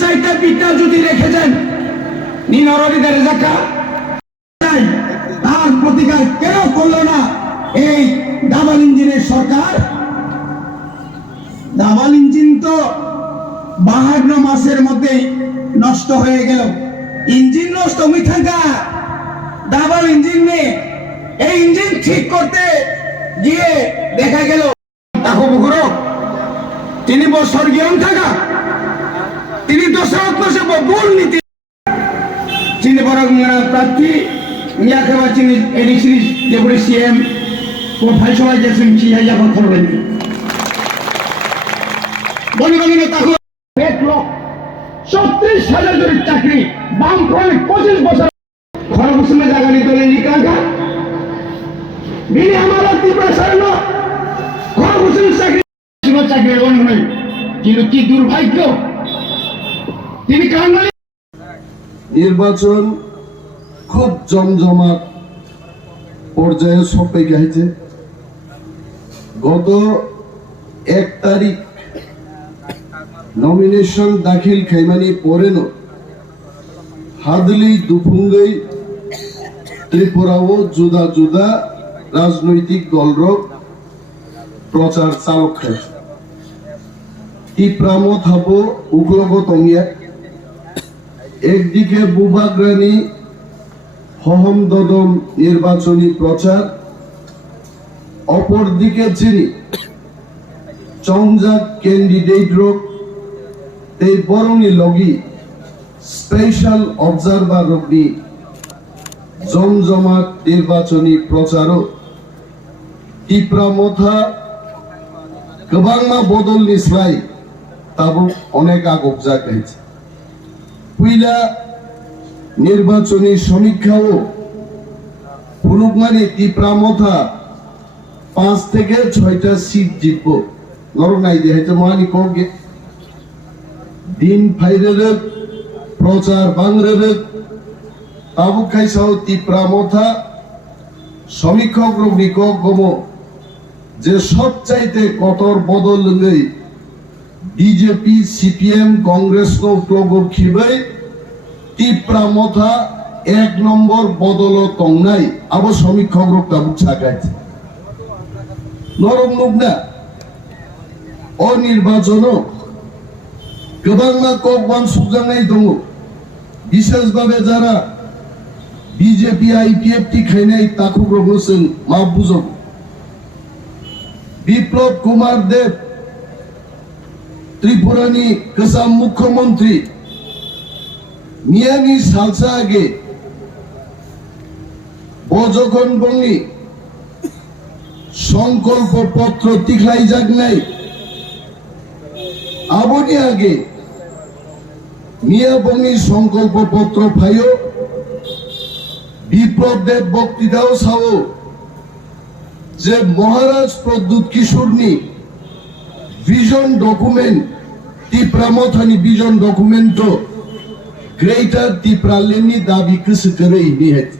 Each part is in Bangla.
সাইডটা পিঠটা যদি রেখে যান নিনরবিদের জাকা তার প্রতিকার কেন করলো না এই ডাবল ইঞ্জিনের সরকার? ডাবল ইঞ্জিন তো 52 মাসের মধ্যেই নষ্ট হয়ে গেল। ইঞ্জিন নষ্ট হয়ে থাকা ডাবল ইঞ্জিন নিয়ে এই ইঞ্জিন ঠিক করতে গিয়ে দেখা গেল তিনি বছর জ্ঞান থাকা তিনি দশরত্ন সে বহুল নীতি চিনি বড় প্রার্থী ইয়াকেবা চিনি এডিসি ডেপুটি সিএম কোথায় সবাই গেছেন কি যাবার করবেন বলি বলি নেতা 1,36,000 জনের চাকরি বামফ্রন্ট 25 বছর খরগোশনে জায়গা নিতে নিকাঙ্কা বিনি আমার তিপ্রাসারণ্য খরগোশনের চাকরি চাকরি বন্ধ নেই কিন্তু কি দুর্ভাগ্য তিনি কারণ নির্বাচন খুব জমজমাট পর্যায়ে সপে গেছে। গত 1 তারিখ নমিনেশন দাখিল খাইমানি পরেনো হাদলি দুপুঙ্গই ত্রিপুরাও জুদা জুদা রাজনৈতিক দলর প্রচার চালক খাইছে। টিপ্রামো থাপো উগ্রগত একদিকে বুবাগ্রানি হহম দদম নির্বাচনী প্রচার, অপরদিকে যিনি চংজাক ক্যান্ডিডেট রোগ এই বরণী লগি স্পেশাল অবজারভার রোগনি জমজমাট নির্বাচনী প্রচারও টিপ্রামথা গোबांमा বদল নিসলাই তাবো অনেক আগক জাগাইছে। পুইলা নির্বাচনী সমীক্ষাও ফুলুকমানি টিপ্রামথা 5 থেকে 6টা সিট জিতবো নরনাই দেখাইতে মহানি কগে দিন ফাইরের প্রচার বাংরের তাবু খাইসাও টিপ্রামথা সমীক্ষক রোগনিক গম যে সবচাইতে কতর বদল লই বিজেপি সিপিএম কংগ্রেস খিবাই টিপ্রামথা 1 নম্বর বদল তংনাই আবার সমীক্ষক রোগ তাবু ছাকাইছে নরম নুগনা অনির্বাচন গোबांमा ককবান সুজানাই দङ বিশেষভাবে যারা বিজেপি আইপিএফটি খাইনাই তাকু রগসন মা বুঝব বিপ্লব কুমার দেব ত্রিপুরানি কসাম মুখ্যমন্ত্রী মিয়ানি সালসা আগে বজগন বঙ্গি সংকল্প পত্র তিখলাই যাক নাই আবনি আগে মিয়া বঙ্গি সংকল্প পত্র ফাইও বিপ্লব দেব বক্তৃতাও সাও যে মহারাজ প্রদ্যুৎ কিশোরনি ভিজন ডকুমেন্ট টিপ্রামথানি ভিজন ডকুমেন্ট গ্রেটার টিপ্রালেনি দাবি কৃষি করে নিহেত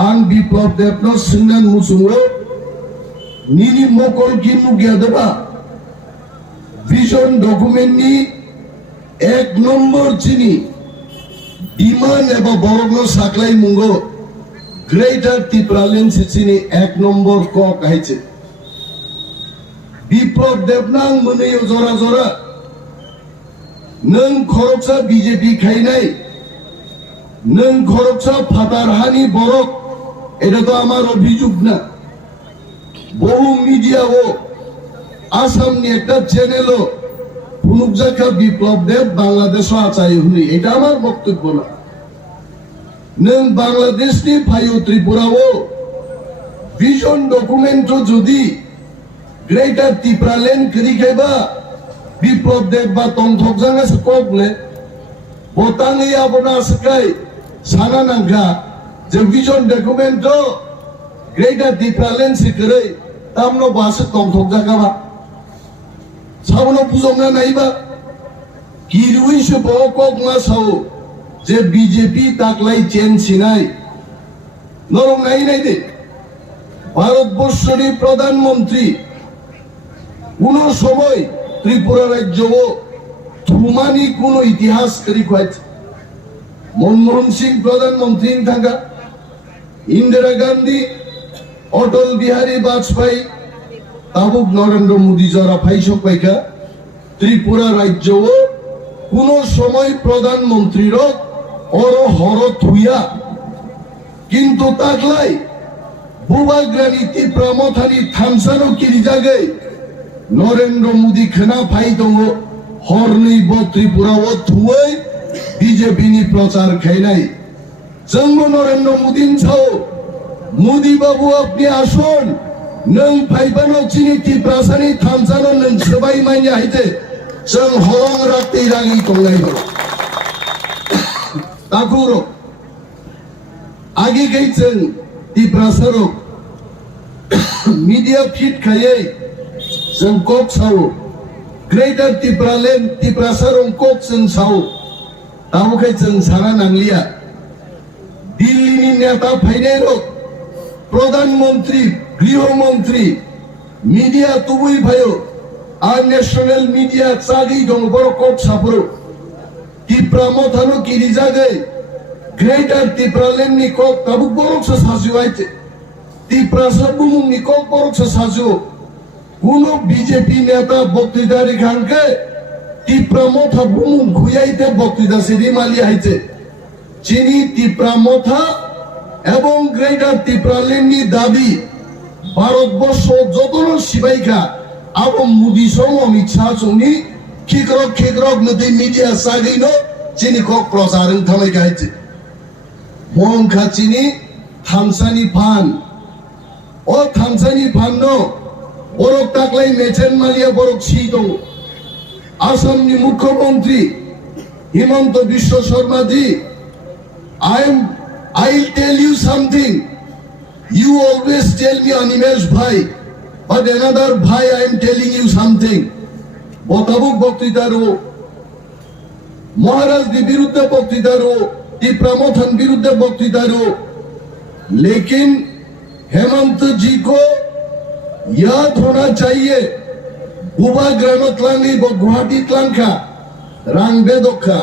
आं বিপ্লব দেবন सिंगन मुसुंगो निनि मकल की मुगिया देबा ভিজন ডকুমেন্ট নি 1 নম্বর চিনি ডিমান্ড এবং বরগ্ন সাকলাই মুঙ্গো গ্রেটার টিপ্রালেন চিনি 1 নম্বর ক কাইছে বিপ্লব দেবনাং মনেও জরা জরা নং খরচা বিজেপি খাইনাই নং খরচা ফাতারহানি বরক এটা তো আমার অভিযোগ না বহু মিডিয়া ও আসামনি একটা চ্যানেলও ফুনুকজাকা বিপ্লব দেব বাংলাদেশ আচাই হুনি এটা আমার বক্তব্য না নং বাংলাদেশ নি ফাইও ত্রিপুরা ও ভিজন ডকুমেন্ট যদি গ্রেটার টিপ্রালেন করি খাইবা বিপ্লব দেব বা তন্থক জাঙ্গা সে কবলে বোতাঙ্গি আপনা সকাই সানা নাঙ্গা যে ভিজন ডকুমেন্ট গ্রেটার টিপ্রালেন সে করে তামনো বাসে তন্থক জাগাবা সাবনো বুঝংনা নাইবা কিরুই সে বকক মা সাও যে বিজেপি তাকলাই চেন সিনাই নরম নাই নাই দে ভারতবর্ষের প্রধানমন্ত্রী কোন সময় ত্রিপুরা রাজ্য থুমানি কোনো ইতিহাস করি খুয়াইছে মনমোহন সিং প্রধানমন্ত্রী থাকা ইন্দিরা গান্ধী অটল বিহারী বাজপেয়ী তাবুক নরেন্দ্র মোদী যারা ফাইসক পাইকা ত্রিপুরা রাজ্য কোন সময় প্রধানমন্ত্রীর অরহর থুইয়া কিন্তু তাকলাই বুবাগ্রানি তীব্রামথানি থামসানো কিরি জায়গায় নরেন্দ্র মোদী খানা ফাই দङ হরনি ত্রিপুরা ও থুয়ে বিজেপি নি প্রচার খাই নাই जोंबो नरेंद्र मोदी ছাও मोदी बाबू আপনি আসুন नों फाइबानो चिनि তীব্রাসানি থামসানো नों সবাই মাইনি আইতে जों হরং রাতে রাগি তংলাই হল তাকুরো आगे गई जों তীব্রাসারক मीडिया फीड खायै जों कक सावो ग्रेटर তীব্রালেন্ড তীব্রাসারং कक जों सावो तामुखाय जों सारा नांलिया दिल्ली नेता फाइनाय रक प्रधानमंत्री गृहमंत्री मीडिया तुबुई भायो आ नेशनल मीडिया चागी दङ बर कक साफोर তীব্রামথাनो किरि जागै ग्रेटर তীব্রালেন্ড नि कक ताबुक बरकसो साजुआइते তীব্রাসার बुमुं नि कक बरकसो साजु কোন বিজেপি নেতা বক্তৃতা রেখাঙ্কে তীব্রামথা বুমুং খুয়াইতে বক্তৃতা সিরি মালি আইছে চিনি তীব্রামথা এবং গ্রেটার তীব্রালেন্ডনি দাবি ভারতবর্ষ যতন সিবাইকা আবম মোদি সং অমিত শাহ সঙ্গি খিকরক নদী মিডিয়া সাগিনো চিনি কক প্রচারং থামাই গাইছে মংখা চিনি থামসানি ফান ও থামসানি ফান নো বরক তাকলাই মেচেন মালিয়া বরক সি দङ आसामनि मुख्यमंत्री Himanta Biswa Sharma ji I'll tell you something. You always tell me Animesh bhai, but another bhai I am telling you something. বতাবুক বক্তৃতারও মহারাজদি বিরুদ্ধে বক্তৃতারও তীব্রামথান বিরুদ্ধে বক্তৃতারও लेकिन हेमंत जी को याद होना चाहिए बुबा ग्रामतलांगी गुवाहाटी तलांखा रां बेदखा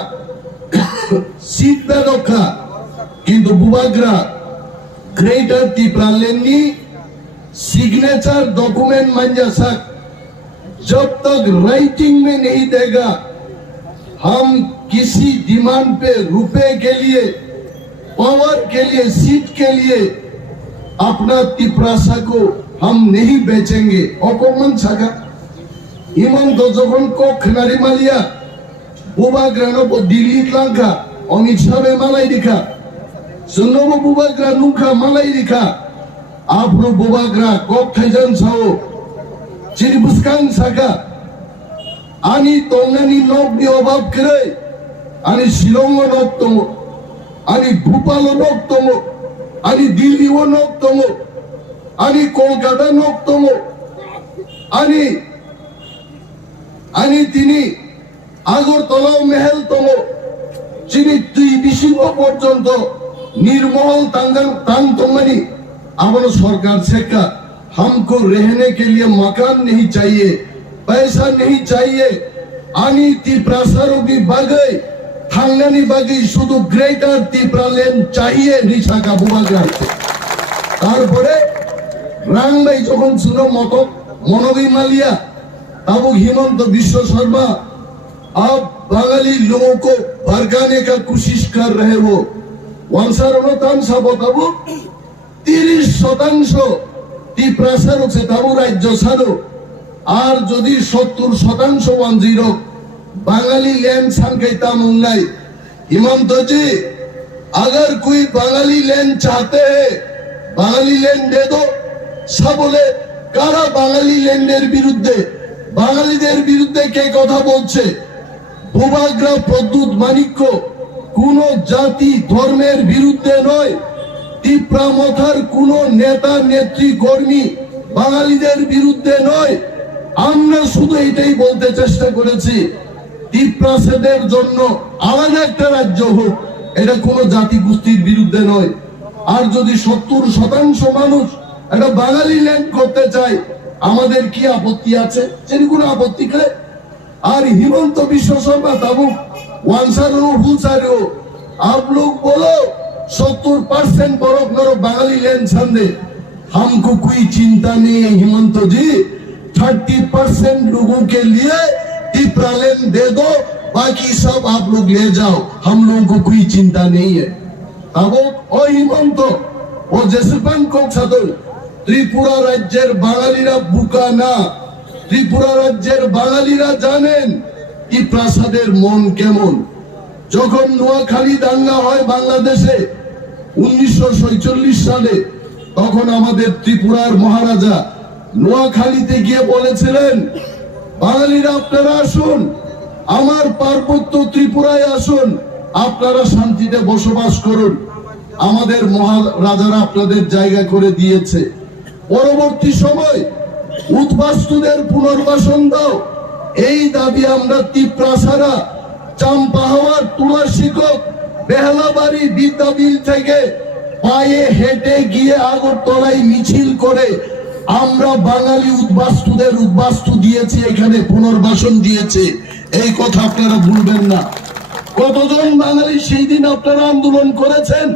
सीट बेदखा किंतु बुबाग्रा ग्रेटर তীব্রালেন্ডনি सिग्नेचर डॉक्यूमेंट मांझा सक जब तक राइटिंग में नहीं देगा हम किसी डिमांड पे रुपए के लिए पावर के लिए सीट के लिए अपना তীব্রাসা को हम नहीं बेचेंगे অকমন সাকা হিমন্ত যখন কখনারি মালিয়া বুবাগ্রানো দিল্লি তলাঙ্কা অমিত শাহ মালাই দিখা সুন্নব বুবাগ্রা নুখা মালাই দিখা আফ্রো বুবাগ্রা কক থাইজান সাও চিরিবুসকাং সাকা আনি তংনানি নবনি অভাব করে আনি শিলং নব তম আনি ভোপাল নব তম আনি দিল্লি ও নব তম আনি কলকাতা নব তম আনি আনি তিনি আগরতলাও মেহেল তম চিনি তুই বিশিঙ্গ পর্যন্ত निर्मल तांग तोमनी अमन सरकार से का हमको रहने के लिए मकान नहीं चाहिए पैसा नहीं चाहिए आनी তীব্রাসারক भी बागे थांगनानी बागे शुद्ध ग्रेटर তীব্রালেন্ড चाहिए निशा का बुबाग्रा तारपरे रांग भाई যখন শুনো মতো মনোবী মালিয়া तब हिमंत बिश्व शर्मा आप बंगाली लोगों को भड़काने का कोशिश कर रहे हो वंशारोनो तामसा बताबो 30% তীব্রাসারক से ताबो राज्य सारो আর যদি 70% ওয়ানজিরো बांगाली लैंड संकेता मुंगाई हिमंत जी अगर कोई बांगाली लैंड चाहते हैं बांगाली लैंड दे दो सब बोले कारा बांगाली लैंडेर बिरुद्धे বাঙালিদের বিরুদ্ধে কে কথা বলছে বুবাগ্রা প্রদ্যুৎ মানিক্য কোন জাতি ধর্মের বিরুদ্ধে নয় তীব্রামথার কোন নেতা নেত্রী কর্মী বাঙালিদের বিরুদ্ধে নয় আমরা শুধু এটাই বলতে চেষ্টা করেছি তীব্রাসাদের জন্য আলাদা একটা রাজ্য হোক এটা কোন জাতি গোষ্ঠীর বিরুদ্ধে নয় আর যদি 70% মানুষ একটা বাঙালি ল্যান্ড করতে চায় আমাদের কি আপত্তি আছে যদি কোনো আপত্তি করে और हिमंत विश्व शर्मा ताबुक वांसारो हुसारो आप लोग बोलो 70% बरोकनरो बंगाली लैंड संदे हमको कोई चिंता नहीं है हिमंत जी 30% लोगों के लिए टिपरा लैंड दे दो बाकी सब आप लोग ले जाओ हम लोगों को कोई चिंता नहीं है अब ओ हिमंत ও জেসিপান কোক সাদল ত্রিপুরা রাজ্যের বাঙালিরা বুকা না ত্রিপুরা রাজ্যের বাঙালিরা জানেন টিপ্রাসাদের মন কেমন যখন নোয়াখালী দাঙ্গা হয় বাংলাদেশে 1947 সালে তখন আমাদের ত্রিপুরার মহারাজা নোয়াখালীতে গিয়ে বলেছিলেন বাঙালিরা আপনারা আসুন আমার পার্বত্য ত্রিপুরায় আসুন আপনারা শান্তিতে বসবাস করুন আমাদের মহারাজারা আপনাদের জায়গা করে দিয়েছে পরবর্তী সময় উদ্বাস্তুদের পুনর্বাসন দাও এই দাবি আমরা তিপ্রাসারা চাম্পাহাওয়ার তুলাশিকক বেহালাবাড়ি বিদ্যাবিল থেকে পায়ে হেঁটে গিয়ে আগরতলায় মিছিল করে আমরা বাঙালি উদ্বাস্তুদের উদ্বাস্তু দিয়েছি এখানে পুনর্বাসন দিয়েছে এই কথা আপনারা ভুলবেন না কতজন বাঙালি সেই দিন আপনারা আন্দোলন করেছেন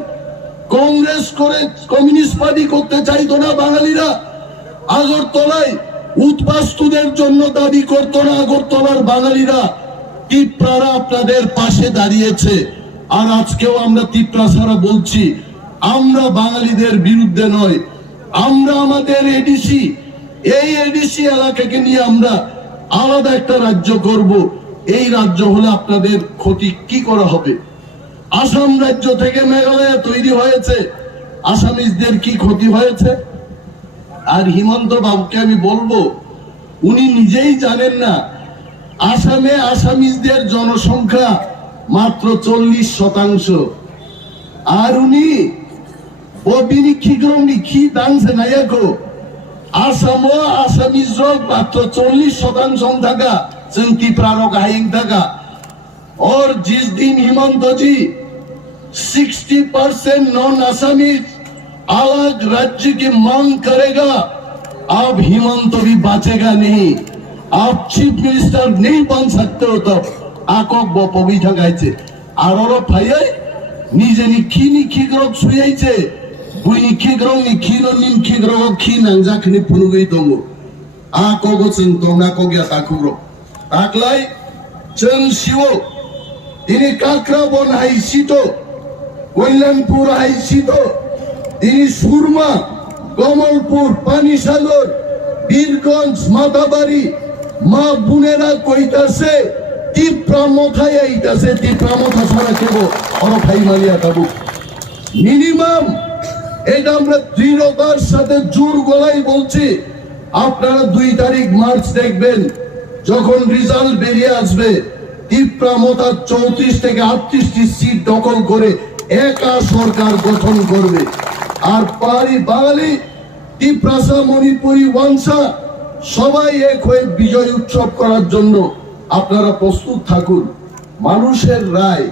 কংগ্রেস করে কমিউনিস্ট পার্টি করতে চাইতো না বাঙালিরা আগরতলায় উদ্বাস্তুদের জন্য দাবি করতো না আগরতলার বাঙালিরা তিপ্রারা আপনাদের পাশে দাঁড়িয়েছে আর আজকেও আমরা তিপ্রাসারা বলছি আমরা বাঙালিদের বিরুদ্ধে নয় আমরা আমাদের এডিসি এই এডিসি এলাকাকে নিয়ে আমরা আলাদা একটা রাজ্য করব এই রাজ্য হলে আপনাদের ক্ষতি কি করা হবে আসাম রাজ্য থেকে মেঘালয় তৈরি হয়েছে আসামিজদের কি ক্ষতি হয়েছে আর হিমন্ত বাবুকে আমি বলবো উনি নিজেই জানেন না আসামে আসামিজদের জনসংখ্যা মাত্র 40% আর উনি ববিনি খিগ্রমনি খি দাংছে নাইয়াকো আসামও আসামিজর মাত্র 40% থাকা जों तिप्रारक हाइं थाका और जिस दिन हिमंत जी 60% नॉन असमीज अलग राज्य की मांग करेगा अब हिमंत भी बचेगा नहीं आप चीफ मिनिस्टर नहीं बन सकते हो तब आकोक बपबी थकाइছে আর ওর ভাইয়াই নিজে নিখিনি খিগ্রক সুয়াইছে বুইনি খিগ্রক নি খিননিন খিগ্রক খিনাংজাখনি পুনুগৈ দङ आकोगो जों তোমরা কগিয়া তাকুগ্রক Aklai Chen Siwo ini Kakrabon Haisito Koilanpur Haisito ini Surma Komalpur Panisador Birgonj Matabari Ma Bunera Koitase Tipra Mothaya Itase Tipra Motha Sara Kebo Oro Bhai Malia Tabu Minimum এটা আমরা দৃঢ়তার সাথে জোর গলায় বলছি আপনারা 2 তারিখ মার্চ দেখবেন যখন রেজাল্ট বেরিয়ে আসবে তিপ্রা মোতা 34 থেকে 38টি সিট দখল করে একা সরকার গঠন করবে আর পারি বাঙালি তিপ্রাসা মণিপুরি ওয়াংসা সবাই এক হয়ে বিজয় উৎসব করার জন্য আপনারা প্রস্তুত থাকুন মানুষের রায়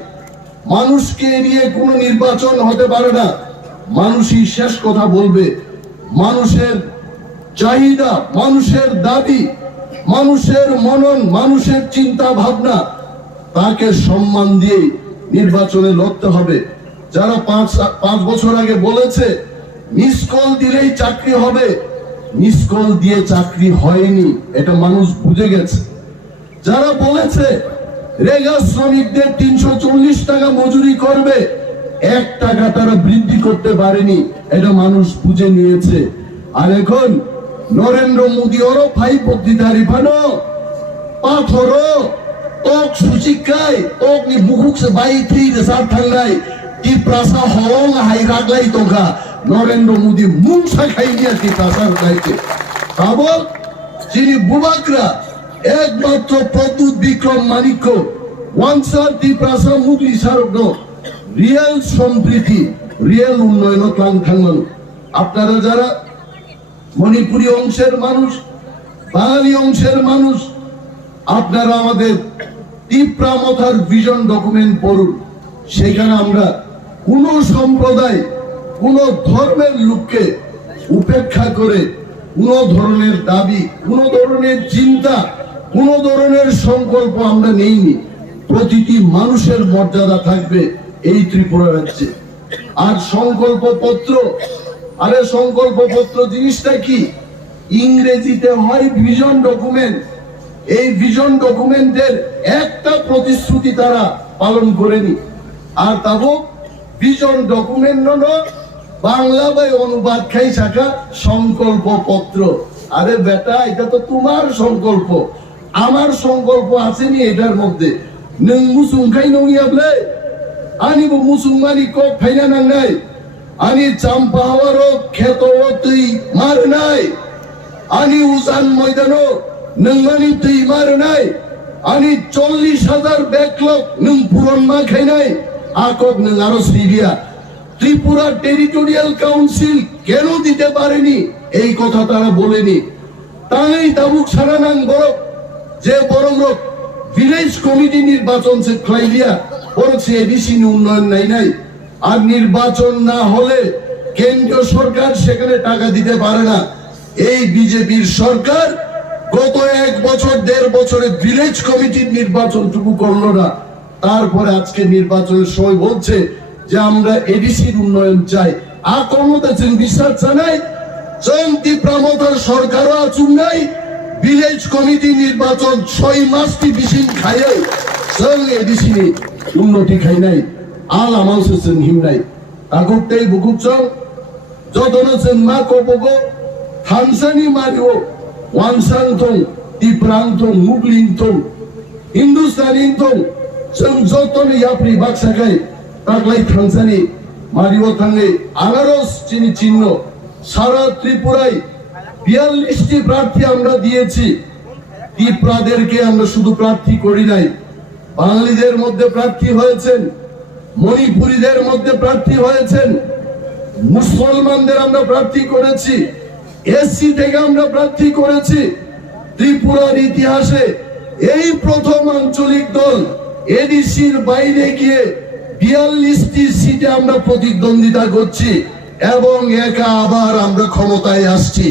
মানুষকে নিয়ে কোনো নির্বাচন হতে পারে না মানুষই শেষ কথা বলবে মানুষের চাহিদা মানুষের দাবি মানুষের মনন মানুষের চিন্তা ভাবনা তাকে সম্মান দিয়ে নির্বাচনে লড়তে হবে যারা 5 বছর আগে বলেছে মিস কল দিলেই চাকরি হবে মিস কল দিয়ে চাকরি হয়নি এটা মানুষ বুঝে গেছে যারা বলেছে রেগা শ্রমিকদের 340 টাকা মজুরি করবে 1 টাকা তারা বৃদ্ধি করতে পারেনি এটা মানুষ বুঝে নিয়েছে আর এখন নরেন্দ্র মোদী ওরও ভাই বক্তৃতারি ভানো পাথরো tok sucikai tok ni bukuk sebaik tri desar thangai Tiprasa holong hai raglai toka Narendra Modi mungsa khai dia Tiprasa raglai tabok jini bubakra ekmatro Pradut Bikram Manikko Wansar Tiprasa Tiprasarokno real Swnamridi real উন্নয়ন ক্লাং থাঙ্গন আপনারা যারা মণিপুরি অংশের মানুষ বাঙালি অংশের মানুষ আপনারা আমাদের তিপ্রা মথার ভিশন ডকুমেন্ট পড়ুন সেখানে আমরা কোন সম্প্রদায় কোন ধর্মের লোককে উপেক্ষা করে কোন ধরনের দাবি কোন ধরনের চিন্তা কোন ধরনের সংকল্প আমরা নেইনি। প্রতিটি মানুষের মর্যাদা থাকবে এই ত্রিপুরা রাজ্যে। আর সংকল্প পত্র, আরে সংকল্প পত্র জিনিসটা কি? ইংরেজিতে হয় ভিশন ডকুমেন্ট। এই ভিশন ডকুমেন্টের একটা প্রতিশ্রুতি তারা পালন করেনি। আর তাবো ভিশন ডকুমেন্ট বাংলা বাই অনুবাদ খাই শাখা সংকল্প পত্র। আরে বেটা, এটা তো তোমার সংকল্প, আমার সংকল্প আসেনি এটার মধ্যে। নং মুসুম খাই নইয়াবলে আনিব মুসুমানি কক ফাইনা নাংনাই, আনি চাম্পা হাওয়ারও খেত তুই মার নাই, আনি উজান ময়দানো নংমানি তুই মার নাই, আনি 40,000 ব্যাকলগ নং পূরণ মা খাই নাই, আকক নং আরো সিরিয়া। ত্রিপুরা টেরিটোরিয়াল কাউন্সিল কেন দিতে পারেনি এই কথা তারা বলেনি। তাই তাবুক সারা নাং বড় যে বরং ভিলেজ কমিটি নির্বাচন সে খাইলিয়া বরং সে এডিসি উন্নয়ন নাই। আর নির্বাচন না হলে কেন্দ্রীয় সরকার সেখানে টাকা দিতে পারে না। এই বিজেপির সরকার গত 1 বছর 1.5 বছরে ভিলেজ কমিটির নির্বাচনটুকু করলো না। তারপরে আজকে নির্বাচনের সময় বলছে যে আমরা এডিসির উন্নয়ন চাই। আকমতেছেন বিশ্বাস জানাই তিপ্রামতার সরকারও আচুম নাই। ভিলেজ কমিটি নির্বাচন 6 মাসটি বিশিন খাইয়ে এডিসি উন্নতি খাই নাই। আল আমাউসেছেন হিম নাই তাকুতেই বুকুচং যতনছেন মা কপগো থানসানি মারিও ওয়ানসাং থং তিপ্রাং থং মুগলিং থং হিন্দুস্তানি থং जों যতনে ইয়াপ্রি বাকসাকাই তাকলাই থানসানি মারিও থাঙ্গে আনারস চিহ্ন সারা ত্রিপুরায় 42টি প্রার্থী আমরা দিয়েছি। ত্রিপুরাদেরকে আমরা শুধু প্রার্থী করি নাই, বাঙালিদের মধ্যে প্রার্থী হয়েছেন, মণিপুরীদের মধ্যে প্রার্থী হয়েছেন, মুসলমানদের আমরা প্রার্থী করেছি, এসসি থেকে আমরা প্রার্থী করেছি। ত্রিপুরার ইতিহাসে এই প্রথম আঞ্চলিক দল এডিসির বাইরে গিয়ে 42টি সিটে আমরা প্রতিদ্বন্দ্বিতা করছি এবং একা আবার আমরা ক্ষমতায় আসছি।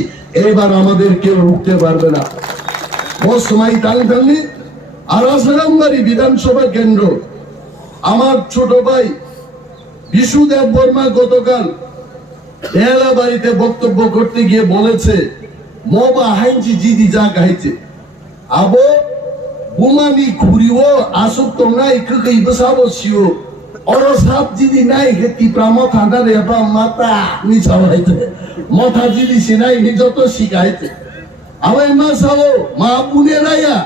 এবার আমাদের কেউ রুখতে পারবে না। মৌসুমাই টাংটাংলি আর আসারামবাড়ি বিধানসভা কেন্দ্র আমার ছোট ভাই বিশুদেব বর্মা গতকাল বেলা বাড়িতে বক্তব্য করতে গিয়ে বলেছে মবা হাইছি জিদি যা গাইছে আবো বুমানি ঘুরিও আসুক তোমরা একই বসাবো শিও অরসাপ জিদি নাই হেতি প্রাম ঠান্ডা রে বা মাতা নি চাওয়াইতে মাথা জিদি সিনাই নি যত শিখাইতে আমায় মা সাও মা বুনেরাইয়া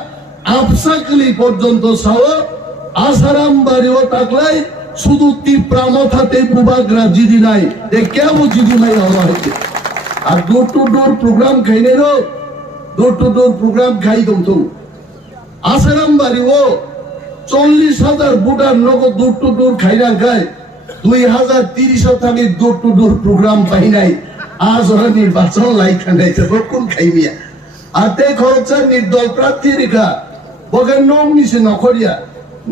আপসাকলি পর্যন্ত সাও আসারাম বাড়িও তাকলাই শুধু তিপ্রামথাতে বুবাগরা জিদি নাই দে কেউ জিদি নাই হওয়াইতে। আর ডোর টু ডোর প্রোগ্রাম খাইনে নো ডোর টু ডোর প্রোগ্রাম খাই দমতো আসারাম বাড়িও 40,000 ভোটার নগদ ডোর টু ডোর খাইনা খায় 2030 থাকি ডোর টু ডোর প্রোগ্রাম পাই নাই। আজ ওরা নির্বাচন লাইখা নাইছে কোন খাইমিয়া আর তে খরচা নির্দল প্রার্থী রেখা বগে নম নিছে নখরিয়া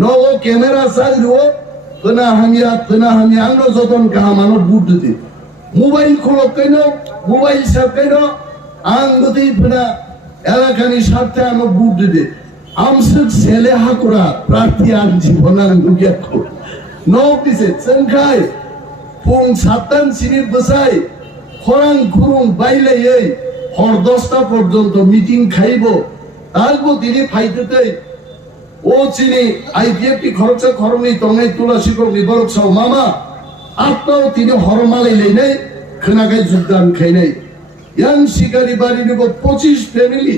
নগো ক্যামেরা চাইলো তোনা হামিয়া আংনো যতন কাহা মানুষ বুট দিতে মোবাইল খোলক কেন মোবাইল সাপ কেন আং গতি ফেনা এলাকানি স্বার্থে আমার বুট দিতে আমসুক ছেলে হাকুরা প্রার্থী আন জীবনার লুকিয়া খোল নক দিছে চেংখাই ফুং 7টান সিনির বসাই খরাং খুরুং বাইলে এই হর 10টা পর্যন্ত মিটিং খাইব তারপর তিনি ফাইতে ও চিনি আইপিএফটি খরচা খরনি তঙ্গাই তুলা শিকক নিবরক সাও মামা আপনাও তিনি হরমালাই লেই খনাগাই যোগদান খাই নাই ইয়াং শিকারি বাড়ি নিব 25 ফ্যামিলি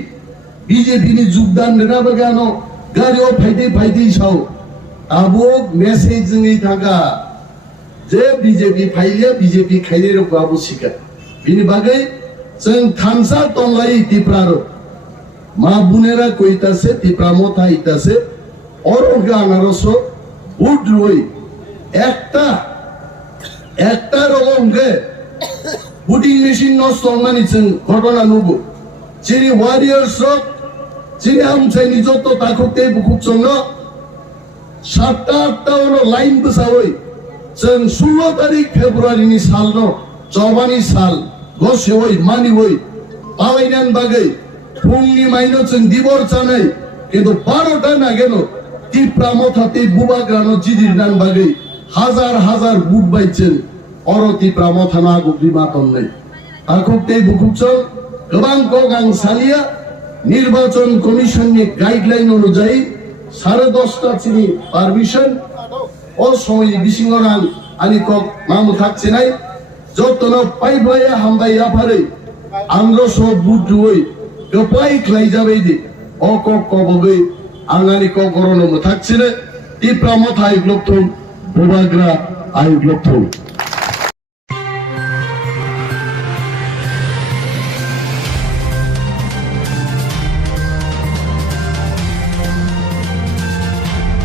বিজেপি নি যোগদান না বাগানো গাড়িও ফাইতে সাও আবো মেসেজ নেই থাকা যে বিজেপি ফাইলে বিজেপি খাইলে রকম আবু শিকা বিনি বাগাই जों थानसा तंलाई तिप्रारो मा बुनेरा कइतासे तिप्रामो थाइतासे অরগ আনারস বুট রই একটা রকমকে বুটিং মেশিন নষ্ট মানিছেন ঘটনা নব চিনি ওয়ারিয়ার্স চিনি আমচাইনি যত তাকুতে বুকুচং 7টা 8টা হলো লাইন বসাওই जों 16 তারিখ ফেব্রুয়ারিনি সাল ন জবানি সাল গসে ওই মানি ওই পাওয়াইনান বাগै फुंनि माइनो जों दिबर जानाय কিন্তু 12টা না গেল টিপ্রা মথাতে বুবাগ্রানো জিদির নান বাগে হাজার হাজার বুট বাইছেন অর টিপ্রা মথা না গুবি মাতন নেই আখতে বুকুচল গোবাং গগাং সালিয়া নির্বাচন কমিশনের গাইডলাইন অনুযায়ী 10:30টা চিনি পারমিশন ও সময় বিশিংরান আনি কক মামু থাকছে নাই যতন পাইবাইয়া হামবাইয়া পারে আমরা সব বুট হই গোপাই ক্লাই যাবে দি ও কক কবগে আঙ্গানি কক গরণ থাকছে না টিপ্রা মথা আই ব্লক বুবাগ্রা আই ব্লক